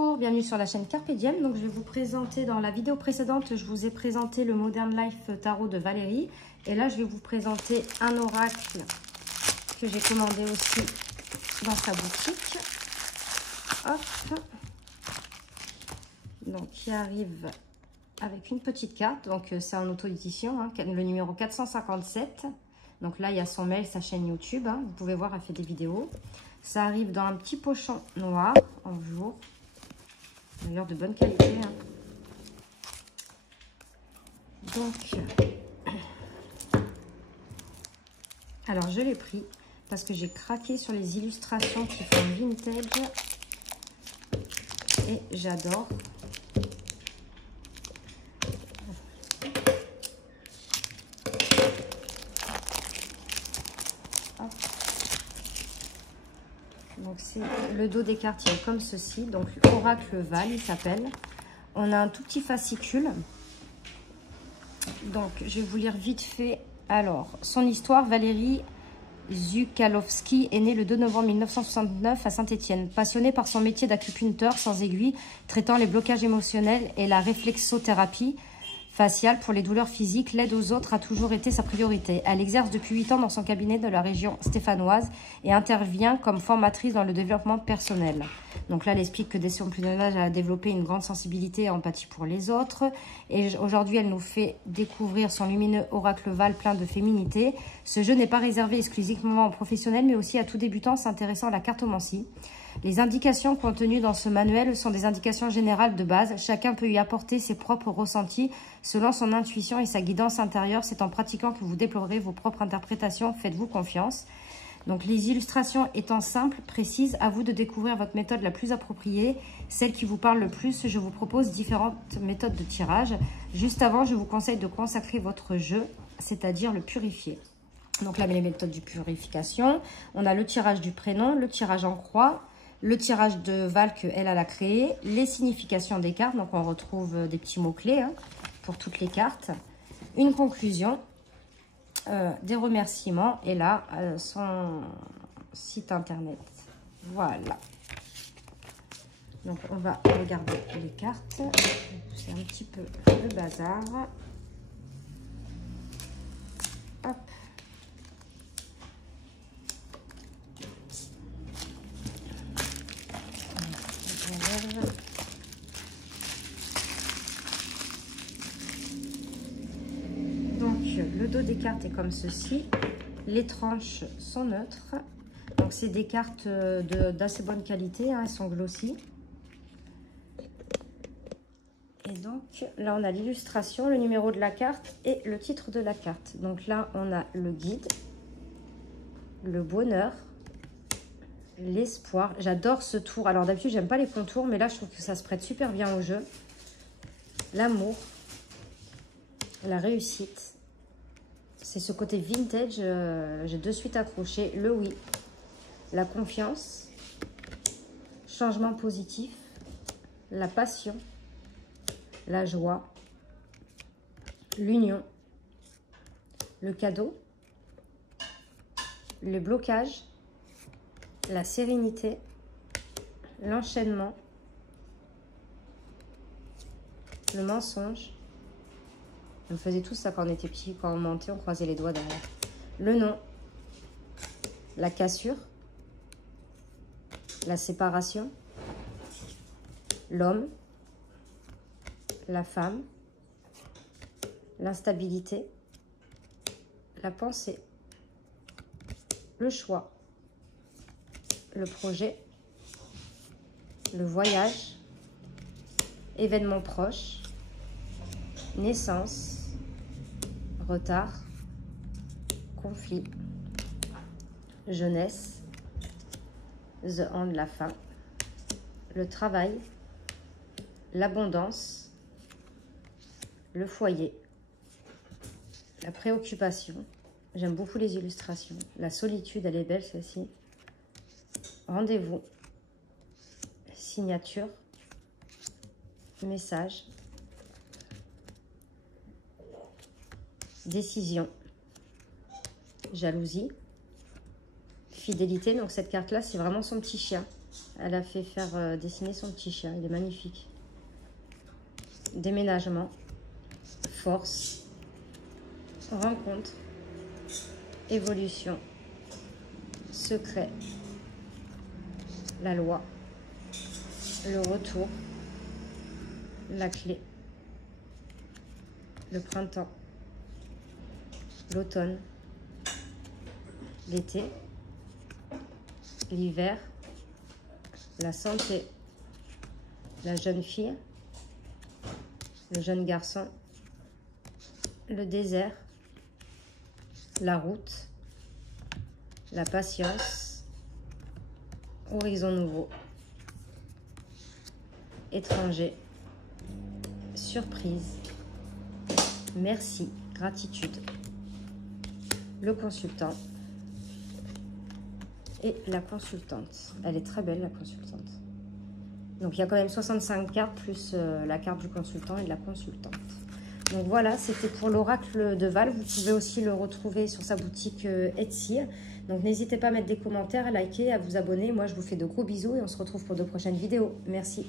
Bonjour, bienvenue sur la chaîne Carpe Diem. Donc je vais vous présenter, dans la vidéo précédente, je vous ai présenté le Modern Life Tarot de Valérie. Et là, je vais vous présenter un oracle que j'ai commandé aussi dans sa boutique. Hop. Donc qui arrive avec une petite carte. Donc c'est en auto-édition, hein, le numéro 457. Donc là, il y a son mail, sa chaîne YouTube. Hein. Vous pouvez voir, elle fait des vidéos. Ça arrive dans un petit pochon noir en velours. D'ailleurs, de bonne qualité. Hein. Donc, alors je l'ai pris parce que j'ai craqué sur les illustrations qui font vintage. Et j'adore. Donc c'est le dos des cartes, il est comme ceci. Donc Oracle Val, il s'appelle. On a un tout petit fascicule. Donc je vais vous lire vite fait. Alors, son histoire, Valérie Zukalowski est née le 2 novembre 1969 à Saint-Étienne. Passionnée par son métier d'acupuncteur sans aiguille, traitant les blocages émotionnels et la réflexothérapie faciale pour les douleurs physiques, l'aide aux autres a toujours été sa priorité. Elle exerce depuis 8 ans dans son cabinet de la région stéphanoise et intervient comme formatrice dans le développement personnel. Donc là, elle explique que dès son plus jeune âge, elle a développé une grande sensibilité et empathie pour les autres. Et aujourd'hui, elle nous fait découvrir son lumineux oracle Val plein de féminité. Ce jeu n'est pas réservé exclusivement aux professionnels, mais aussi à tout débutant s'intéressant à la cartomancie. Les indications contenues dans ce manuel sont des indications générales de base. Chacun peut y apporter ses propres ressentis selon son intuition et sa guidance intérieure. C'est en pratiquant que vous déploierez vos propres interprétations. Faites-vous confiance. Donc les illustrations étant simples, précises, à vous de découvrir votre méthode la plus appropriée, celle qui vous parle le plus. Je vous propose différentes méthodes de tirage. Juste avant, je vous conseille de consacrer votre jeu, c'est-à-dire le purifier. Donc là, les méthodes de purification. On a le tirage du prénom, le tirage en croix, le tirage de Val qu'elle a créé, les significations des cartes. Donc on retrouve des petits mots-clés hein, pour toutes les cartes. Une conclusion. Des remerciements et là son site internet. Voilà, donc on va regarder les cartes. C'est un petit peu le bazar. Hop. Le dos des cartes est comme ceci. Les tranches sont neutres. Donc, c'est des cartes d'assez bonne qualité. Hein, elles sont glossy. Et donc, là, on a l'illustration, le numéro de la carte et le titre de la carte. Donc là, on a le guide, le bonheur, l'espoir. J'adore ce tour. Alors, d'habitude, j'aime pas les contours, mais là, je trouve que ça se prête super bien au jeu. L'amour, la réussite. C'est ce côté vintage, j'ai de suite accroché. Le oui, la confiance, changement positif, la passion, la joie, l'union, le cadeau, le blocage, la sérénité, l'enchaînement, le mensonge. On faisait tout ça quand on était petit, quand on mentait, on croisait les doigts derrière. Le nom, la cassure, la séparation, l'homme, la femme, l'instabilité, la pensée, le choix, le projet, le voyage, événement proche, naissance, retard, conflit, jeunesse, the end, la fin, le travail, l'abondance, le foyer, la préoccupation. J'aime beaucoup les illustrations. La solitude, elle est belle celle-ci. Rendez-vous, signature, message, décision, jalousie, fidélité. Donc cette carte là, c'est vraiment son petit chien. Elle a fait faire dessiner son petit chien. Il est magnifique. Déménagement. Force. Rencontre. Évolution. Secret. La loi. Le retour. La clé. Le printemps. L'automne. L'été. L'hiver. La santé. La jeune fille. Le jeune garçon. Le désert. La route. La patience. Horizon nouveau. Étranger. Surprise. Merci. Gratitude. Le consultant. Et la consultante. Elle est très belle, la consultante. Donc, il y a quand même 65 cartes, plus la carte du consultant et de la consultante. Donc, voilà, c'était pour l'oracle de Val. Vous pouvez aussi le retrouver sur sa boutique Etsy. Donc, n'hésitez pas à mettre des commentaires, à liker, à vous abonner. Moi, je vous fais de gros bisous et on se retrouve pour de prochaines vidéos. Merci.